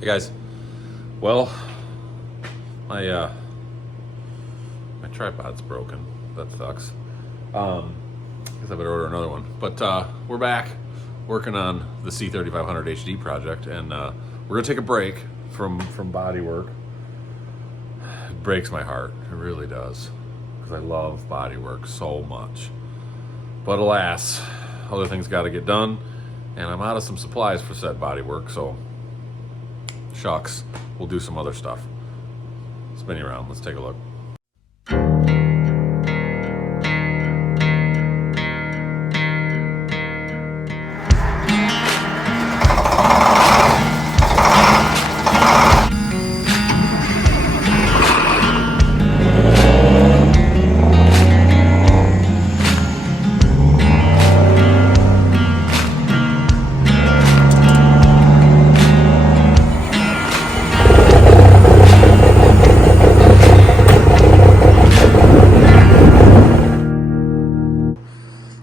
Hey guys, well, my tripod's broken. That sucks. Guess I better order another one. But we're back working on the C3500HD project, and we're gonna take a break from body work. It breaks my heart. It really does, because I love body work so much. But alas, other things got to get done, and I'm out of some supplies for said body work. So shucks, we'll do some other stuff. Spin you around, let's take a look.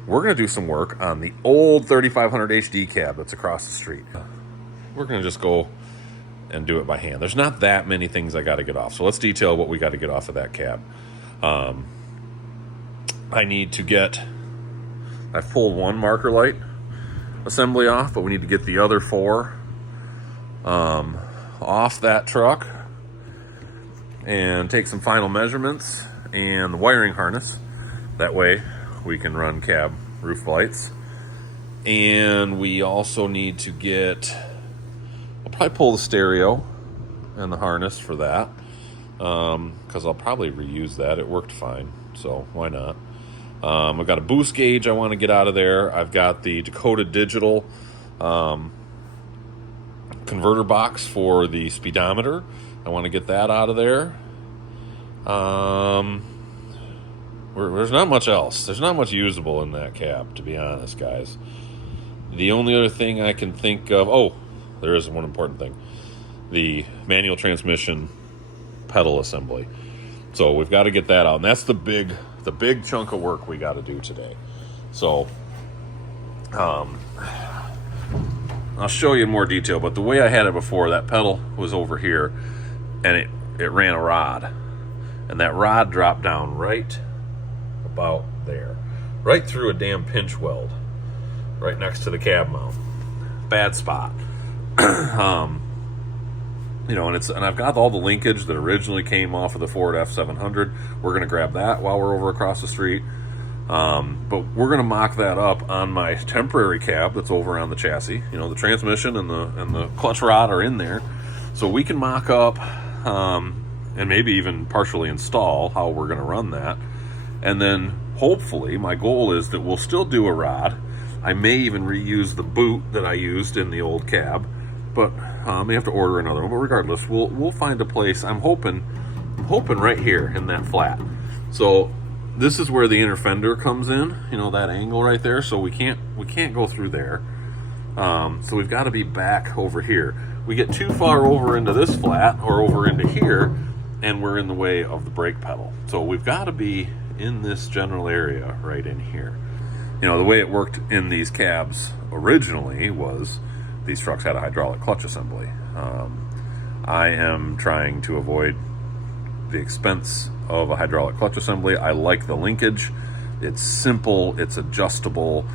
We're going to do some work on the old 3500 HD cab that's across the street. We're going to just go and do it by hand. There's not that many things I got to get off, so let's detail what we got to get off of that cab. I need to get, I pulled one marker light assembly off, but we need to get the other four off that truck and take some final measurements and the wiring harness. That way we can run cab roof lights. And we also need to get, I'll probably pull the stereo and the harness for that, because I'll probably reuse that. It worked fine, so why not? I've got a boost gauge I want to get out of there. I've got the Dakota Digital converter box for the speedometer. I want to get that out of there. There's not much else. There's not much usable in that cab, to be honest, guys. The only other thing I can think of... Oh, there is one important thing. The manual transmission pedal assembly. So we've got to get that out. And that's the big chunk of work we got to do today. So, I'll show you in more detail. But the way I had it before, that pedal was over here. And it ran a rod. And that rod dropped down right about there, right through a damn pinch weld, right next to the cab mount. Bad spot. You know, and I've got all the linkage that originally came off of the Ford F700. We're gonna grab that while we're over across the street. But we're gonna mock that up on my temporary cab that's over on the chassis. You know, the transmission and the clutch rod are in there, so we can mock up and maybe even partially install how we're gonna run that. And then hopefully my goal is that we'll still do a rod. I may even reuse the boot that I used in the old cab, but I may have to order another one. But regardless, we'll find a place. I'm hoping right here in that flat. So this is where the inner fender comes in. You know, that angle right there. So we can't go through there. So we've got to be back over here. We get too far over into this flat or over into here, and we're in the way of the brake pedal. So we've got to be in this general area right in here. You know, the way it worked in these cabs originally was these trucks had a hydraulic clutch assembly. I am trying to avoid the expense of a hydraulic clutch assembly. I like the linkage. It's simple, it's adjustable,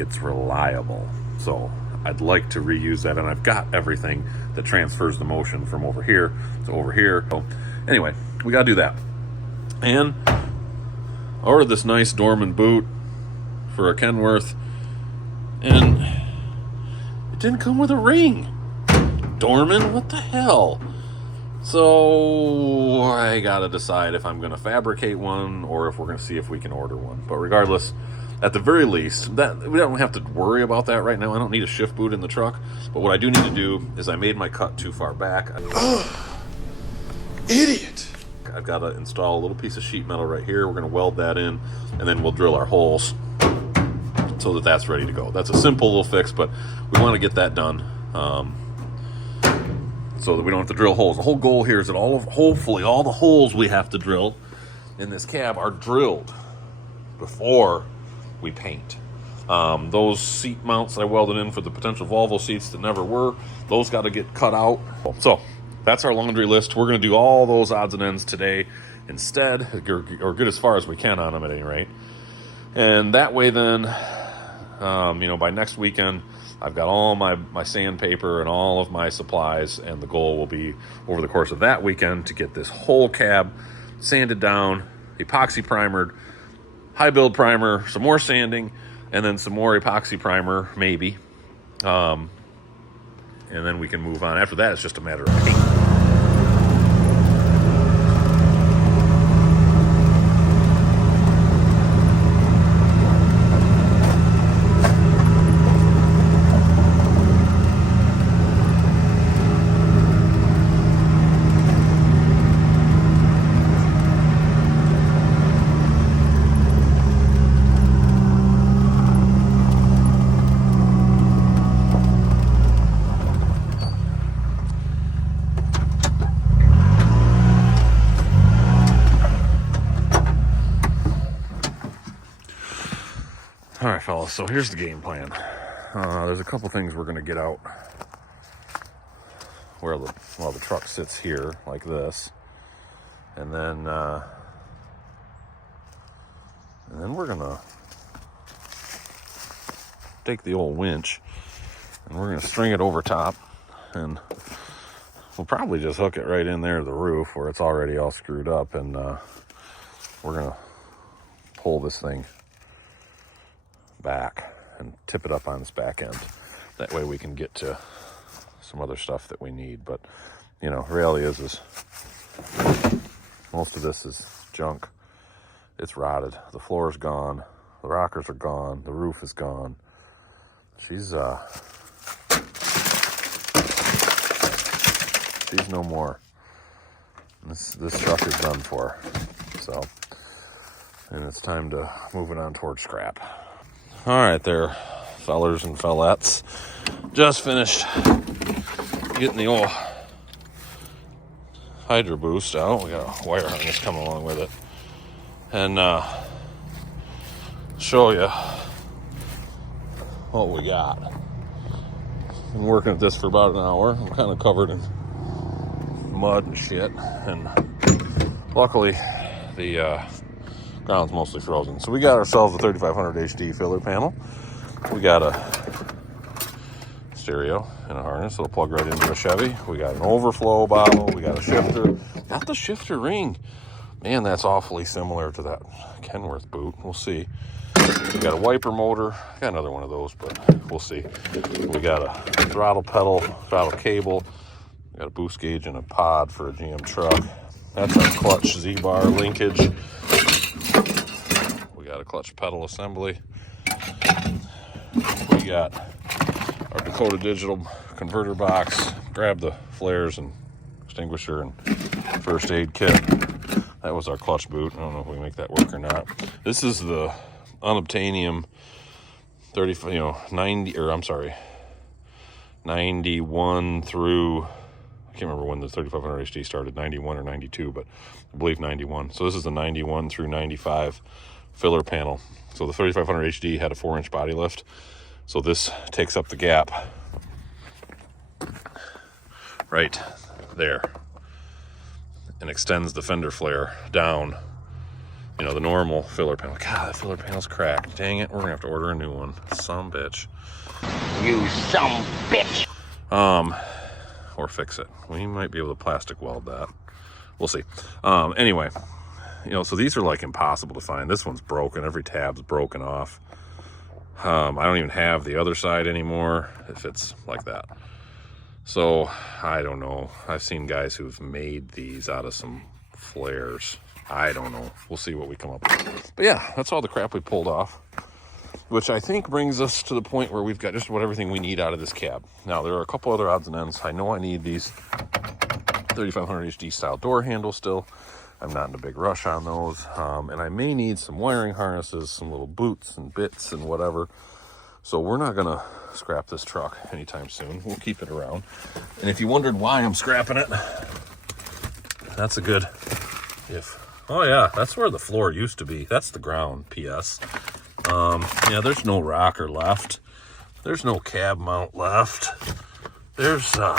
it's reliable. So I'd like to reuse that, and I've got everything that transfers the motion from over here to over here. So anyway, we gotta do that. And I ordered this nice Dorman boot for a Kenworth, and it didn't come with a ring. Dorman, what the hell? So I gotta decide if I'm gonna fabricate one or if we're gonna see if we can order one. But regardless, at the very least, that we don't have to worry about that right now. I don't need a shift boot in the truck. But what I do need to do is I made my cut too far back. Idiot! I've got to install a little piece of sheet metal right here. We're going to weld that in, and then we'll drill our holes so that that's ready to go. That's a simple little fix, but we want to get that done so that we don't have to drill holes. The whole goal here is that hopefully all the holes we have to drill in this cab are drilled before we paint. Those seat mounts I welded in for the potential Volvo seats that never were, those got to get cut out. So that's our laundry list. We're going to do all those odds and ends today instead, or get as far as we can on them at any rate. And that way then, by next weekend, I've got all my sandpaper and all of my supplies, and the goal will be over the course of that weekend to get this whole cab sanded down, epoxy primered, high build primer, some more sanding, and then some more epoxy primer, maybe. And then we can move on. After that, it's just a matter of paint. All right, fellas, so here's the game plan. There's a couple things we're going to get out where the truck sits here, like this. And then we're going to take the old winch, and we're going to string it over top, and we'll probably just hook it right in there to the roof where it's already all screwed up, and we're going to pull this thing back and tip it up on this back end. That way we can get to some other stuff that we need. But reality is most of this is junk. It's rotted. The floor is gone. The rockers are gone. The roof is gone. She's no more. This truck is done for. So, and it's time to move it on towards scrap. All right there, fellers and fellettes. Just finished getting the old Hydro Boost out. We got a wire harness coming along with it. And show you what we got. Been working at this for about an hour. I'm kind of covered in mud and shit. And luckily, the ground's mostly frozen. So we got ourselves a 3500 HD filler panel. We got a stereo and a harness that'll plug right into a Chevy. We got an overflow bottle. We got a shifter. Got the shifter ring. Man, that's awfully similar to that Kenworth boot. We'll see. We got a wiper motor. Got another one of those, but we'll see. We got a throttle pedal, throttle cable. We got a boost gauge and a pod for a GM truck. That's our clutch Z-bar linkage. We got a clutch pedal assembly. We got our Dakota Digital converter box. Grab the flares and extinguisher and first aid kit. That was our clutch boot. I don't know if we make that work or not. This is the unobtainium 91 through, I can't remember when the 3500 HD started, 91 or 92, but I believe 91. So this is the 91 through 95 filler panel. So the 3500 HD had a 4-inch body lift. So this takes up the gap right there and extends the fender flare down, the normal filler panel. God, that filler panel's cracked. Dang it, we're gonna have to order a new one. Some bitch. You some bitch. Or fix it. We might be able to plastic weld that. We'll see. Anyway, so these are like impossible to find. This one's broken. Every tab's broken off. I don't even have the other side anymore if it's like that. So I don't know. I've seen guys who've made these out of some flares. I don't know. We'll see what we come up with. But yeah, that's all the crap we pulled off, which I think brings us to the point where we've got just about everything we need out of this cab. Now, there are a couple other odds and ends. I know I need these 3500 HD style door handles still. I'm not in a big rush on those. And I may need some wiring harnesses, some little boots and bits and whatever. So we're not going to scrap this truck anytime soon. We'll keep it around. And if you wondered why I'm scrapping it, that's a good if. Oh yeah, that's where the floor used to be. That's the ground, P.S. Yeah, there's no rocker left. There's no cab mount left. There's some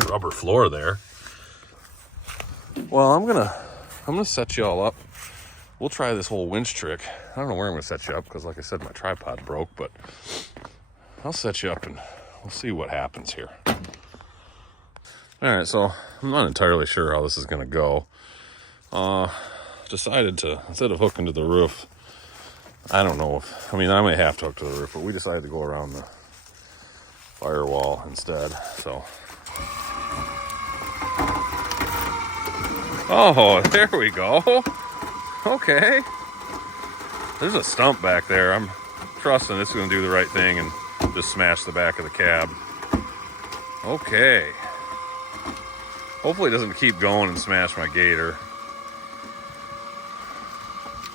rubber floor there. Well, I'm gonna set you all up. We'll try this whole winch trick. I don't know where I'm gonna set you up because, like I said, my tripod broke, but I'll set you up and we'll see what happens here. All right, so I'm not entirely sure how this is gonna go. Decided to, instead of hooking to the roof, I don't know if, I mean, I may have to hook to the roof, but we decided to go around the firewall instead, so. Oh, there we go. Okay. There's a stump back there. I'm trusting it's going to do the right thing and just smash the back of the cab. Okay. Hopefully it doesn't keep going and smash my gator.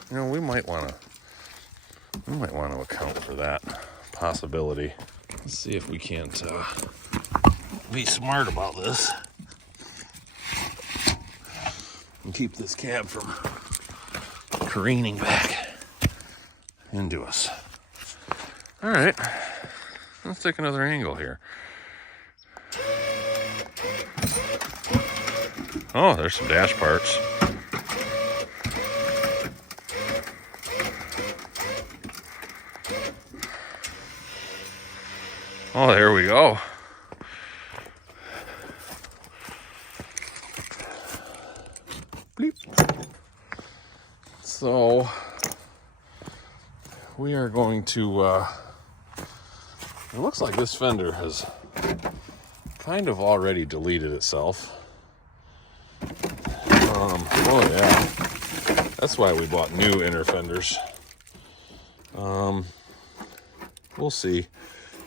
You know, we might want to account for that possibility. Let's see if we can't be smart about this and keep this cab from careening back into us. All right, let's take another angle here. Oh, there's some dash parts. Oh, there we go. Bleep. So we are going to, it looks like this fender has kind of already deleted itself. Oh yeah, that's why we bought new inner fenders. We'll see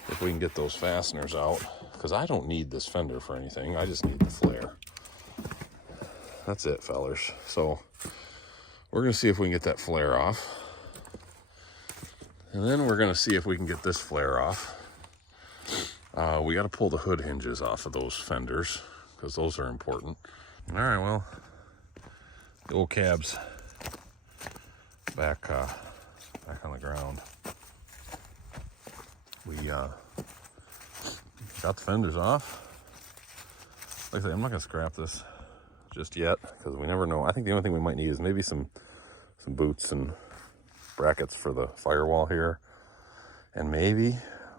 if we can get those fasteners out, because I don't need this fender for anything. I just need the flare. That's it, fellers. So we're gonna see if we can get that flare off, and then we're gonna see if we can get this flare off. We got to pull the hood hinges off of those fenders because those are important. All right, well, the old cab's back on the ground. We got the fenders off. Like I say, I'm not gonna scrap this just yet because we never know. I think the only thing we might need is maybe some boots and brackets for the firewall here, and maybe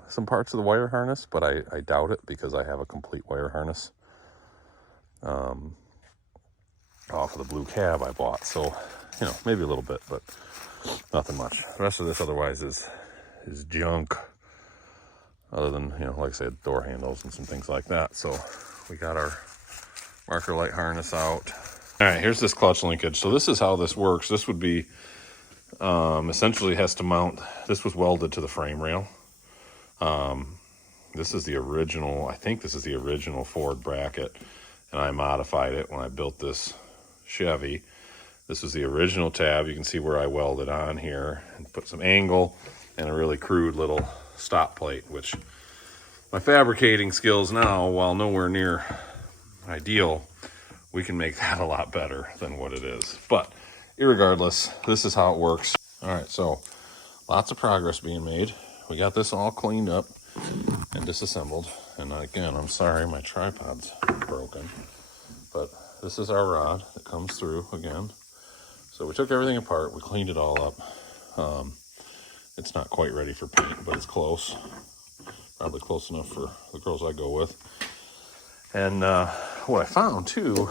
some parts of the wire harness, but I doubt it because I have a complete wire harness off of the blue cab I bought. So, you know, maybe a little bit, but nothing much. The rest of this otherwise is junk, other than, you know, like I said, door handles and some things like that. So we got our marker light harness out. All right, here's this clutch linkage. So this is how this works. This would be essentially has to mount. This was welded to the frame rail. This is the original, I think this is the original Ford bracket, and I modified it when I built this Chevy. This was the original tab. You can see where I welded on here and put some angle and a really crude little stop plate, which my fabricating skills now, while nowhere near ideal, we can make that a lot better than what it is. But irregardless, this is how it works. All right, so lots of progress being made. We got this all cleaned up and disassembled. And again, I'm sorry, my tripod's broken. But this is our rod that comes through again. So we took everything apart, we cleaned it all up. It's not quite ready for paint, but it's close. Probably close enough for the girls I go with. And what I found too,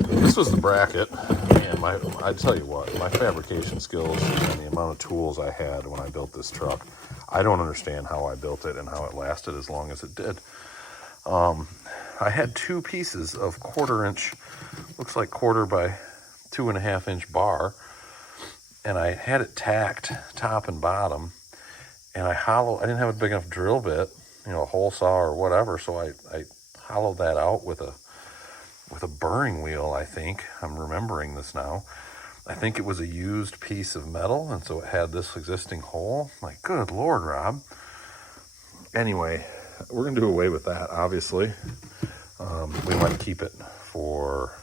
this was the bracket, and I tell you what, my fabrication skills and the amount of tools I had when I built this truck, I don't understand how I built it and how it lasted as long as it did. I had two pieces of 1/4 inch, looks like 1/4 by 2.5 inch bar, and I had it tacked top and bottom, and I didn't have a big enough drill bit, you know, a hole saw or whatever, so I hollowed that out with a burring wheel, I think. I'm remembering this now. I think it was a used piece of metal, and so it had this existing hole. Like, good Lord, Rob. Anyway, we're gonna do away with that, obviously. We might keep it for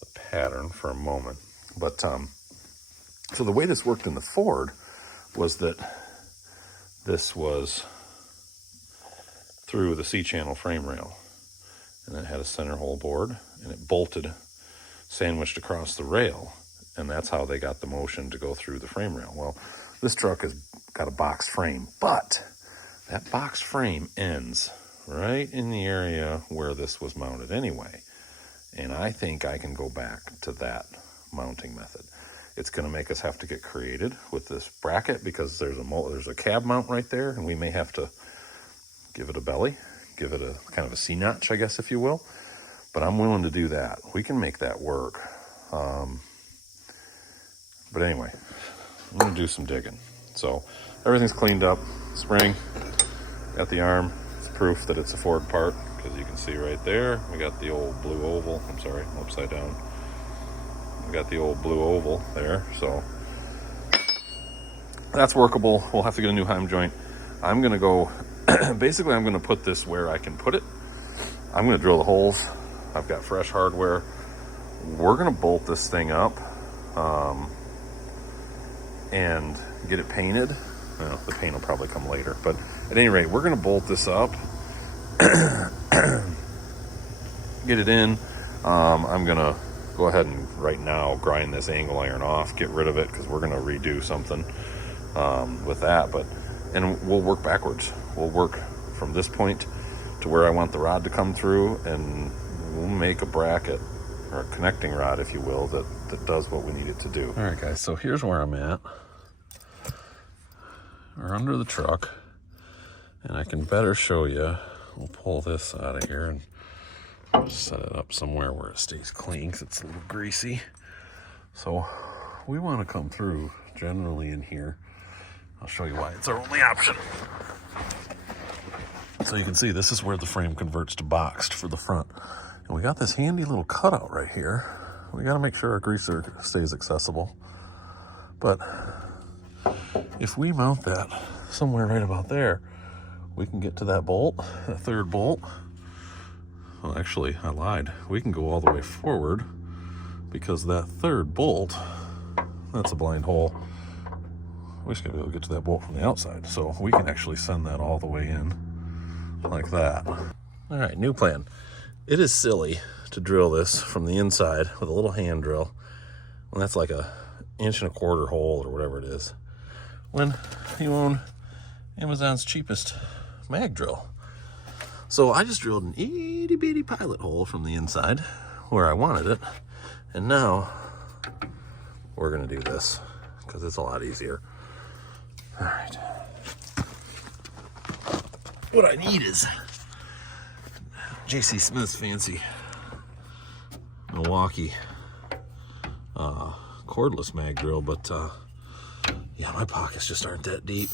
the pattern for a moment. But So the way this worked in the Ford was that this was through the C-channel frame rail, and it had a center hole board, and it bolted, sandwiched across the rail, and that's how they got the motion to go through the frame rail. Well, this truck has got a boxed frame, but that boxed frame ends right in the area where this was mounted anyway, and I think I can go back to that mounting method. It's going to make us have to get creative with this bracket because there's a cab mount right there, and we may have to give it a belly, give it a kind of a C-notch, I guess, if you will. But I'm willing to do that. We can make that work. But anyway, I'm going to do some digging. So everything's cleaned up. Spring, got the arm. It's proof that it's a Ford part because you can see right there, we got the old blue oval. I'm sorry, upside down. We got the old blue oval there, so that's workable. We'll have to get a new heim joint. I'm gonna go, basically I'm gonna put this where I can put it. I'm gonna drill the holes. I've got fresh hardware. We're gonna bolt this thing up and get it painted. Well, the paint will probably come later, but at any rate, we're gonna bolt this up, get it in. I'm gonna go ahead and right now grind this angle iron off, get rid of it, because we're going to redo something with that. And we'll work backwards. We'll work from this point to where I want the rod to come through, and we'll make a bracket or a connecting rod, if you will, that does what we need it to do. All right, guys, so here's where I'm at. We're under the truck, and I can better show you. We'll pull this out of here and set it up somewhere where it stays clean because it's a little greasy. So we want to come through generally in here. I'll show you why it's our only option. So you can see this is where the frame converts to boxed for the front. And we got this handy little cutout right here. We got to make sure our greaser stays accessible. But if we mount that somewhere right about there, we can get to that bolt, that third bolt. Well, actually, I lied. We can go all the way forward because that third bolt, that's a blind hole. We just gotta be able to get to that bolt from the outside. So we can actually send that all the way in like that. All right, new plan. It is silly to drill this from the inside with a little hand drill. And that's like 1.25 inch hole or whatever it is. When you own Amazon's cheapest mag drill. So I just drilled an itty bitty pilot hole from the inside where I wanted it. And now we're gonna do this because it's a lot easier. All right. What I need is J.C. Smith's fancy Milwaukee cordless mag drill, but yeah, my pockets just aren't that deep.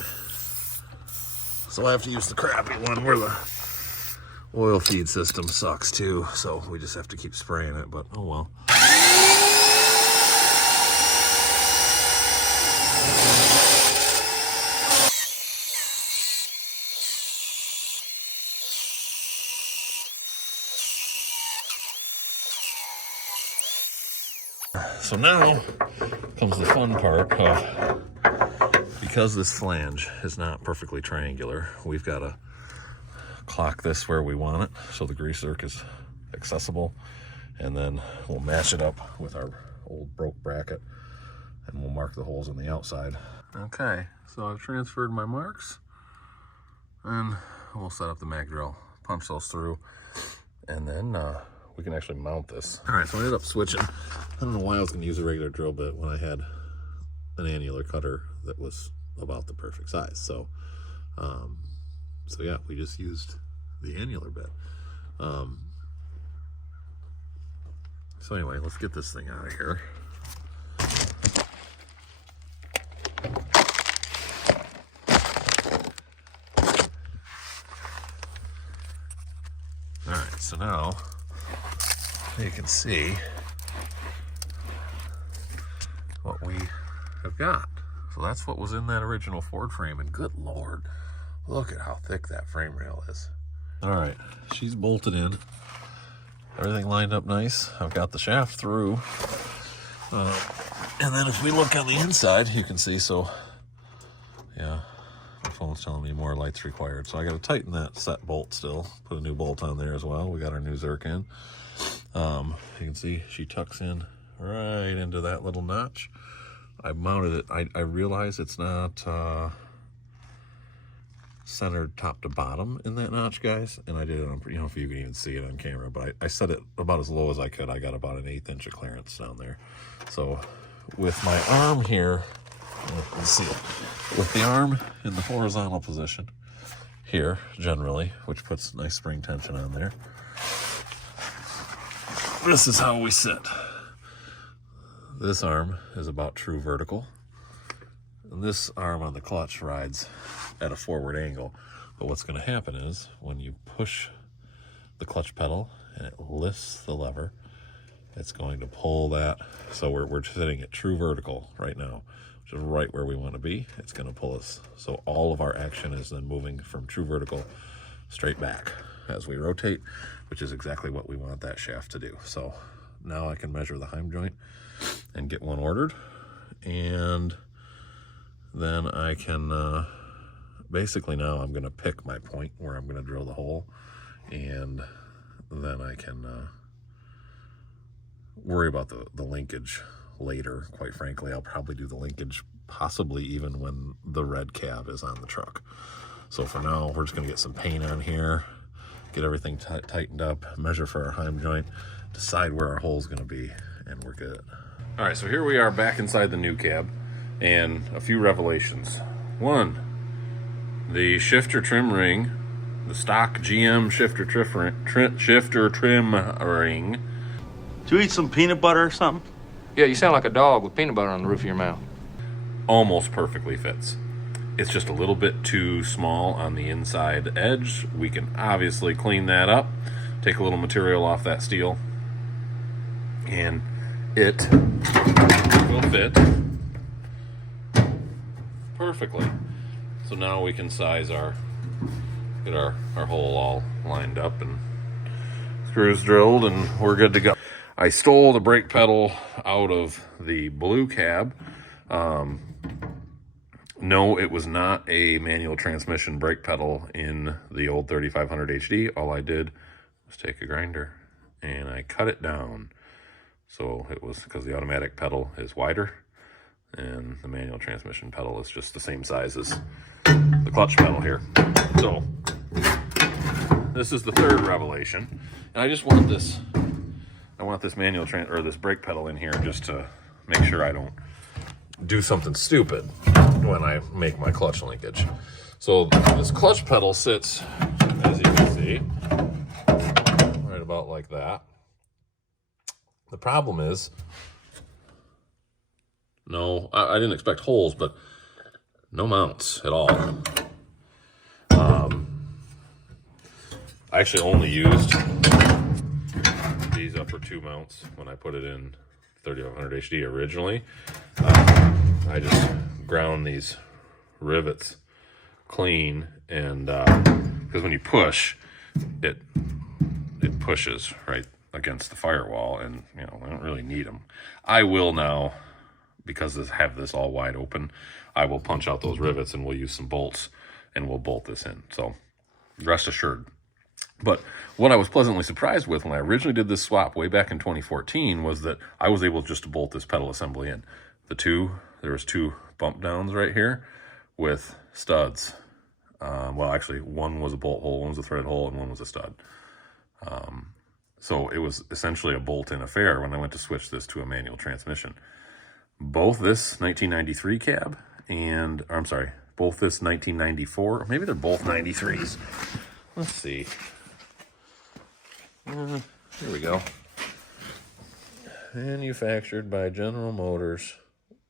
So I have to use the crappy one where the oil feed system sucks too, so we just have to keep spraying it, but oh well. So now comes the fun part of, because this flange is not perfectly triangular, we've got to clock this where we want it so the grease zerk is accessible, and then we'll match it up with our old broke bracket and we'll mark the holes on the outside. Okay, so I've transferred my marks and we'll set up the mag drill, punch those through, and then we can actually mount this. All right, so I ended up switching. I don't know why I was gonna use a regular drill bit when I had an annular cutter that was about the perfect size. So yeah, we just used the annular bit. So anyway, let's get this thing out of here. All right, so now you can see what we have got. So that's what was in that original Ford frame, and good Lord, look at how thick that frame rail is. All right, she's bolted in. Everything lined up nice. I've got the shaft through. And then if we look on the inside, you can see, so yeah, my phone's telling me more lights required. So I got to tighten that set bolt still, put a new bolt on there as well. We got our new Zerk in. You can see she tucks in right into that little notch. I mounted it. I realize it's not centered top to bottom in that notch, guys, and I did it on, you know, if you can even see it on camera, but I set it about as low as I could. I got about an 1/8 inch of clearance down there. So with my arm here, let's see it, with the arm in the horizontal position here generally, which puts nice spring tension on there, this is how we sit. This arm is about true vertical, and this arm on the clutch rides at a forward angle. But what's going to happen is when you push the clutch pedal and it lifts the lever, it's going to pull that. So we're sitting at true vertical right now, which is right where we want to be. It's going to pull us. So all of our action is then moving from true vertical straight back as we rotate, which is exactly what we want that shaft to do. So now I can measure the heim joint and get one ordered, and then I can basically now I'm going to pick my point where I'm going to drill the hole, and then I can worry about the linkage later. Quite frankly, I'll probably do the linkage possibly even when the red cab is on the truck. So for now, we're just going to get some paint on here, get everything tightened up, measure for our heim joint, decide where our hole is going to be, and we're good. All right, so here we are back inside the new cab, and a few revelations. One, the shifter trim ring, the stock GM shifter trim ring. Did you eat some peanut butter or something? Yeah, you sound like a dog with peanut butter on the roof of your mouth. Almost perfectly fits. It's just a little bit too small on the inside edge. We can obviously clean that up, take a little material off that steel, and it will fit perfectly. So now we can size get our hole all lined up and screws drilled, and we're good to go. I stole the brake pedal out of the blue cab. No, it was not a manual transmission brake pedal in the old 3500HD. All I did was take a grinder and I cut it down. So it was, because the automatic pedal is wider and the manual transmission pedal is just the same size as the clutch pedal here. So this is the third revelation. And I just want this, manual this brake pedal in here just to make sure I don't do something stupid when I make my clutch linkage. So this clutch pedal sits, as you can see, right about like that. The problem is, no, I didn't expect holes, but no mounts at all. I actually only used these upper two mounts when I put it in 3500 HD originally. I just ground these rivets clean, and because when you push, it pushes right against the firewall, and you know I don't really need them. I will now, because I have this all wide open, I will punch out those rivets and we'll use some bolts and we'll bolt this in. So rest assured. But what I was pleasantly surprised with when I originally did this swap way back in 2014 was that I was able just to bolt this pedal assembly in. There was two bump downs right here with studs. Well, actually, one was a bolt hole, one was a thread hole, and one was a stud. So it was essentially a bolt-in affair when I went to switch this to a manual transmission. Both this 1993 cab and, or I'm sorry, both this 1994, maybe they're both 93s. Let's see. Here we go. Manufactured by General Motors,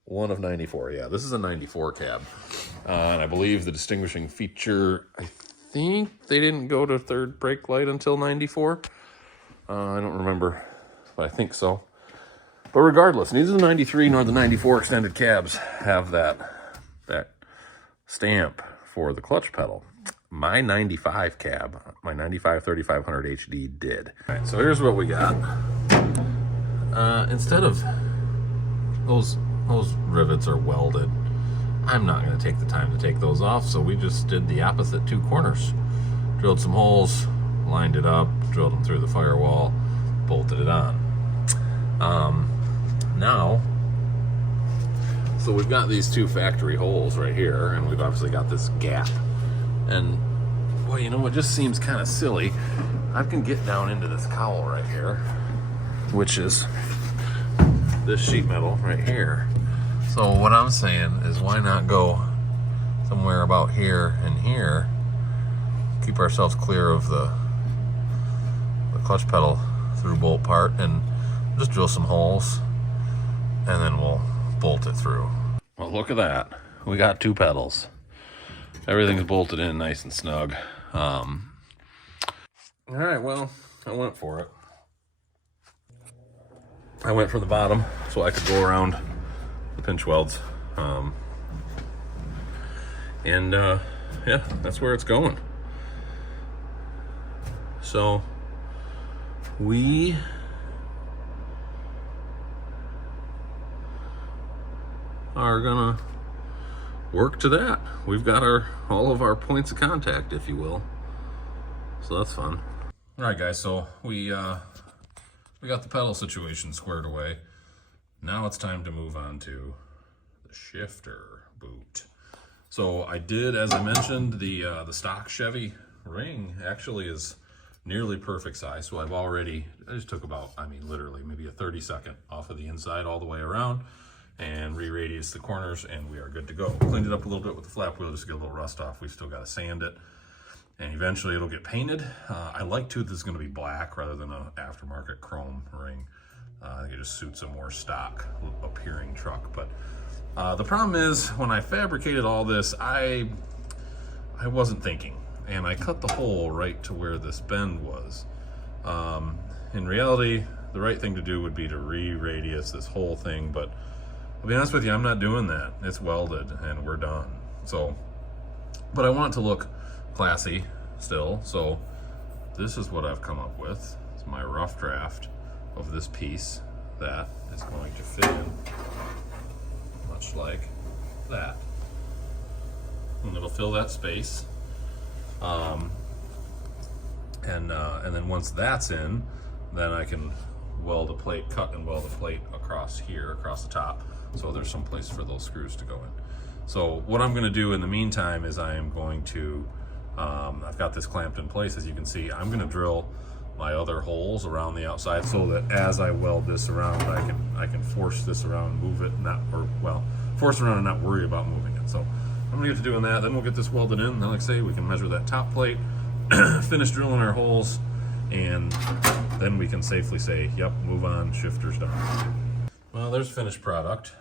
one of 94. Yeah, this is a 94 cab. And I believe the distinguishing feature, I think they didn't go to third brake light until 94. I don't remember, but I think so. But regardless, neither the 93 nor the 94 extended cabs have that stamp for the clutch pedal. My 95 cab, my 95 3500 HD did. All right, so here's what we got. Instead of those those rivets are welded. I'm not going to take the time to take those off, so we just did the opposite 2 corners. Drilled some holes, lined it up, drilled them through the firewall, bolted it on. Now, so we've got these 2 factory holes right here, and we've obviously got this gap. And, well, you know, it just seems kind of silly. I can get down into this cowl right here, which is this sheet metal right here. So what I'm saying is, why not go somewhere about here and here, keep ourselves clear of the clutch pedal through bolt part, and just drill some holes, and then we'll bolt it through. Well, look at that. We got 2 pedals. Everything's bolted in nice and snug. All right, well, I went for it. I went from the bottom so I could go around the pinch welds. Yeah, that's where it's going. So we are gonna work to that. We've got all of our points of contact, if you will. So that's fun. All right, guys, so we got the pedal situation squared away. Now it's time to move on to the shifter boot. So I did, as I mentioned, the stock Chevy ring actually is nearly perfect size. So I just took about, I mean, literally maybe a 30-second off of the inside all the way around, and re-radius the corners, and we are good to go. Cleaned it up a little bit with the flap wheel just to get a little rust off. We've still got to sand it, and eventually it'll get painted. I like too this is going to be black rather than an aftermarket chrome ring. I think it just suits a more stock appearing truck. But the problem is, when I fabricated all this, I wasn't thinking, and I cut the hole right to where this bend was. In reality, the right thing to do would be to re-radius this whole thing, but I'll be honest with you, I'm not doing that. It's welded and we're done. So, but I want it to look classy still, so this is what I've come up with. It's my rough draft of this piece that is going to fit in much like that, and it'll fill that space. And then once that's in, then I can weld a plate, cut and weld a plate across here, across the top, so there's some place for those screws to go in. So what I'm going to do in the meantime is I am going to, I've got this clamped in place, as you can see. I'm going to drill my other holes around the outside so that as I weld this around, I can force this around and move it, force around and not worry about moving it. So I'm going to get to doing that, then we'll get this welded in, and then like I say, we can measure that top plate, finish drilling our holes, and then we can safely say, yep, move on, shifter's done. Well, there's finished product.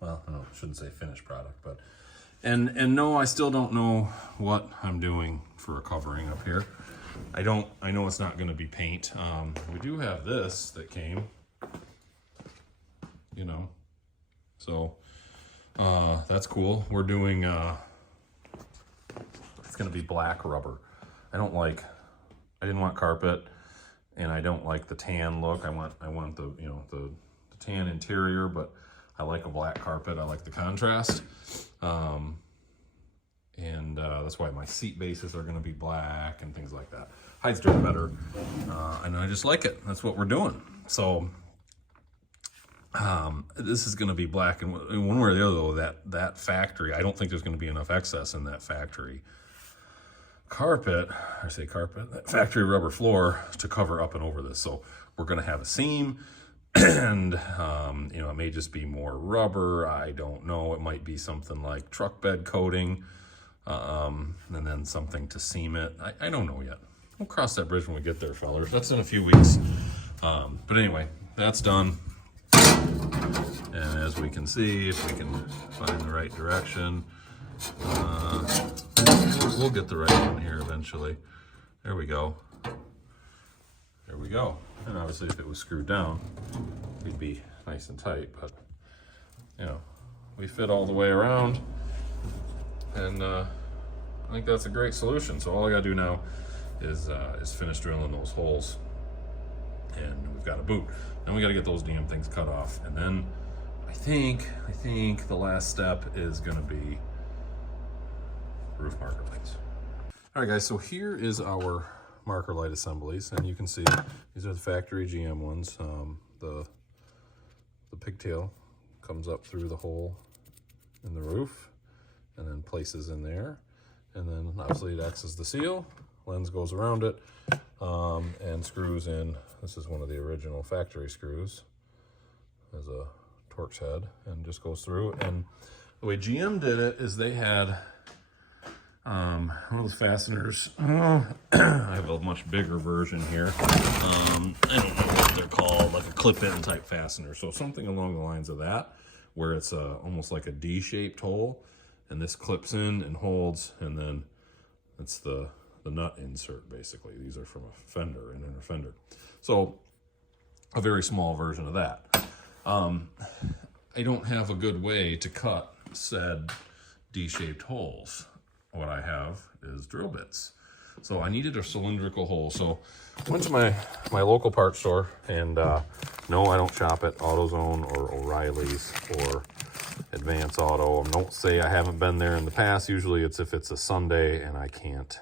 Well, no, I shouldn't say finished product, but and no, I still don't know what I'm doing for a covering up here. I know it's not going to be paint. We do have this that came, you know, so that's cool. We're doing it's going to be black rubber. I didn't want carpet, and I don't like the tan look. I want the, you know, the tan interior, but I like a black carpet. I like the contrast. And that's why my seat bases are going to be black and things like that. Hides dirt better, and I just like it. That's what we're doing. So this is going to be black, and one way or the other, though, that factory, I don't think there's going to be enough excess in that factory carpet, that factory rubber floor to cover up and over this. So we're going to have a seam, and you know, it may just be more rubber. I don't know. It might be something like truck bed coating, and then something to seam it. I don't know yet. We'll cross that bridge when we get there, fellers. That's in a few weeks. But anyway, that's done. And as we can see, if we can find the right direction, we'll get the right one here eventually. There we go. There we go. And obviously, if it was screwed down, we'd be nice and tight. But you know, we fit all the way around, and I think that's a great solution. So all I gotta do now is finish drilling those holes, and we've got a boot. Then we gotta get those damn things cut off, and then I think the last step is going to be roof marker lights. All right, guys, so here is our marker light assemblies, and you can see these are the factory GM ones. The pigtail comes up through the hole in the roof and then places in there, and then obviously it acts as the seal. Lens goes around it and screws in. This is one of the original factory screws as a Torx head, and just goes through. And the way GM did it is they had one of those fasteners. I have a much bigger version here. I don't know what they're called, like a clip-in type fastener. So something along the lines of that, where it's almost like a D-shaped hole, and this clips in and holds, and then it's the nut insert, basically. These are from a fender, an inner fender. So a very small version of that. I don't have a good way to cut said D-shaped holes. What I have is drill bits. So I needed a cylindrical hole. So I went to my local parts store, and no, I don't shop at AutoZone or O'Reilly's or Advance Auto. Don't say I haven't been there in the past. Usually it's if it's a Sunday and I can't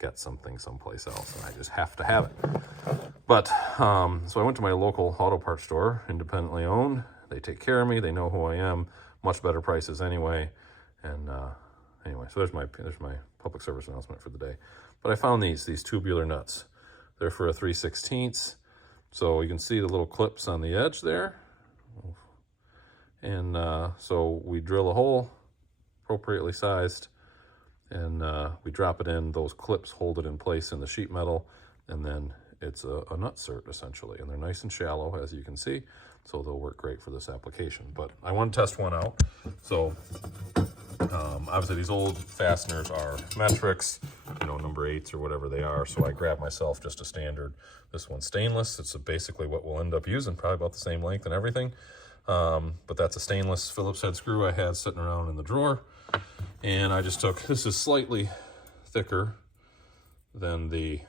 get something someplace else, and I just have to have it. But so I went to my local auto parts store, independently owned. They take care of me. They know who I am. Much better prices anyway. And anyway, so there's my public service announcement for the day. But I found these tubular nuts. They're for a 3/16. So you can see the little clips on the edge there. And so we drill a hole appropriately sized, and we drop it in. Those clips hold it in place in the sheet metal, and then it's a nut cert essentially. And they're nice and shallow, as you can see, so they'll work great for this application. But I want to test one out. So obviously these old fasteners are metrics, you know, number 8s or whatever they are. So I grabbed myself just a standard. This one's stainless. It's basically what we'll end up using, probably about the same length and everything. But that's a stainless Phillips head screw I had sitting around in the drawer. And I just took, this is slightly thicker than the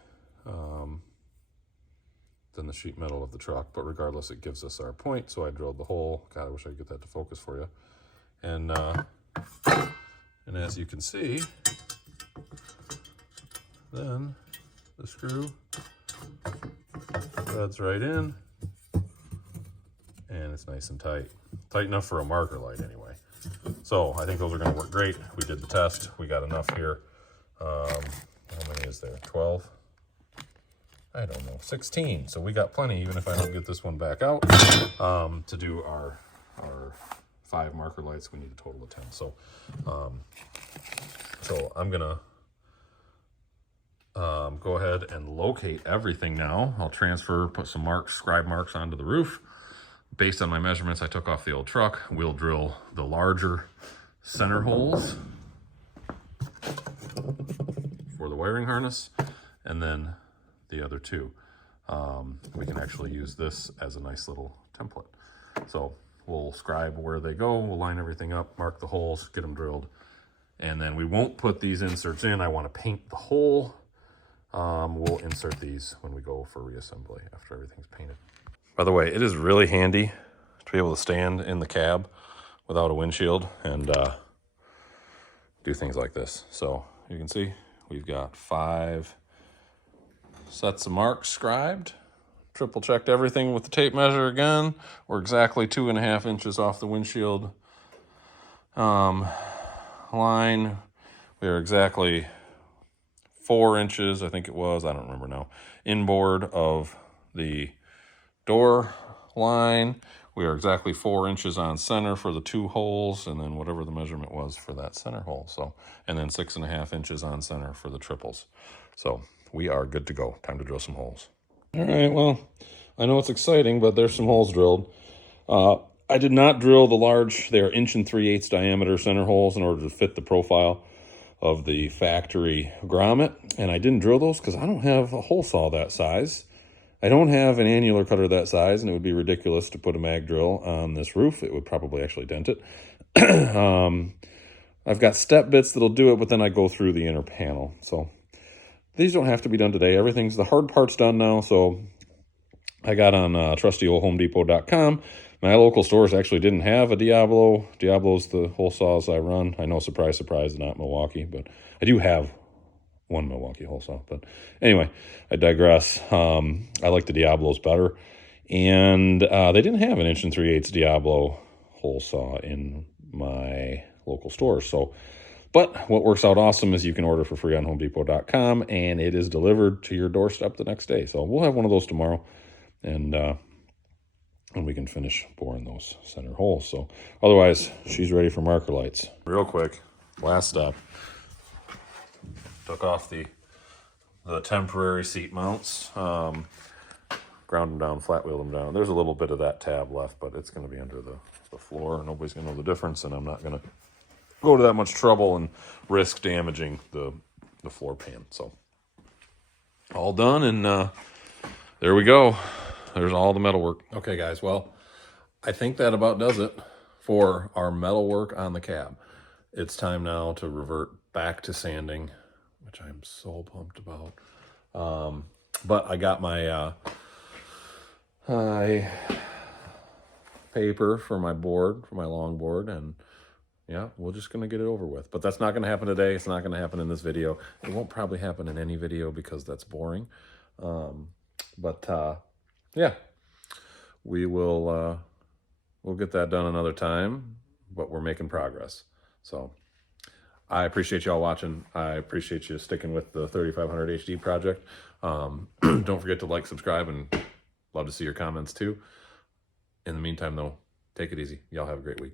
sheet metal of the truck, but regardless, it gives us our point. So I drilled the hole. God, I wish I could get that to focus for you. And as you can see, then the screw threads right in, and it's nice and tight. Tight enough for a marker light anyway. So I think those are going to work great. We did the test. We got enough here. How many is there? 12? I don't know. 16. So we got plenty, even if I don't get this one back out, to do our 5 marker lights. We need a total of 10. So I'm gonna go ahead and locate everything now. I'll put some marks, scribe marks onto the roof. Based on my measurements I took off the old truck, we'll drill the larger center holes for the wiring harness, and then the other 2. We can actually use this as a nice little template. So we'll scribe where they go, we'll line everything up, mark the holes, get them drilled, and then we won't put these inserts in. I want to paint the hole. We'll insert these when we go for reassembly after everything's painted. By the way, it is really handy to be able to stand in the cab without a windshield and do things like this. So you can see we've got 5 sets of marks scribed. Triple checked everything with the tape measure again. We're exactly 2.5 inches off the windshield line. We are exactly 4 inches, I think it was, I don't remember now, inboard of the door line. We are exactly 4 inches on center for the 2 holes, and then whatever the measurement was for that center hole. So, and then 6.5 inches on center for the triples. So we are good to go. Time to drill some holes. All right, well, I know it's exciting, but there's some holes drilled. I did not drill the large, they are 1 3/8" diameter center holes in order to fit the profile of the factory grommet. And I didn't drill those because I don't have a hole saw that size. I don't have an annular cutter that size, and it would be ridiculous to put a mag drill on this roof. It would probably actually dent it. I've got step bits that'll do it, but then I go through the inner panel. So these don't have to be done today. The hard part's done now, so I got on trustyoldhomedepot.com. My local stores actually didn't have a Diablo. Diablo's the hole saws I run. I know, surprise, surprise, not Milwaukee, but I do have one Milwaukee hole saw. But anyway, I digress. I like the Diablos better. And they didn't have an 1 3/8" Diablo hole saw in my local store. So, but what works out awesome is you can order for free on homedepot.com, and it is delivered to your doorstep the next day. So we'll have one of those tomorrow, and we can finish boring those center holes. So otherwise, she's ready for marker lights. Real quick, last step. Took off the temporary seat mounts, ground them down, flat wheeled them down. There's a little bit of that tab left, but it's going to be under the floor. Nobody's going to know the difference, and I'm not going to go to that much trouble and risk damaging the floor pan. So all done, and there we go. There's all the metal work. Okay, guys, well, I think that about does it for our metal work on the cab. It's time now to revert back to sanding, which I'm so pumped about. But I got my paper for my board, for my long board, and yeah, we're just going to get it over with. But that's not going to happen today. It's not going to happen in this video. It won't probably happen in any video because that's boring. Yeah, we'll get that done another time, but we're making progress. So I appreciate y'all watching. I appreciate you sticking with the 3500 HD project. Don't forget to like, subscribe, and love to see your comments too. In the meantime, though, take it easy. Y'all have a great week.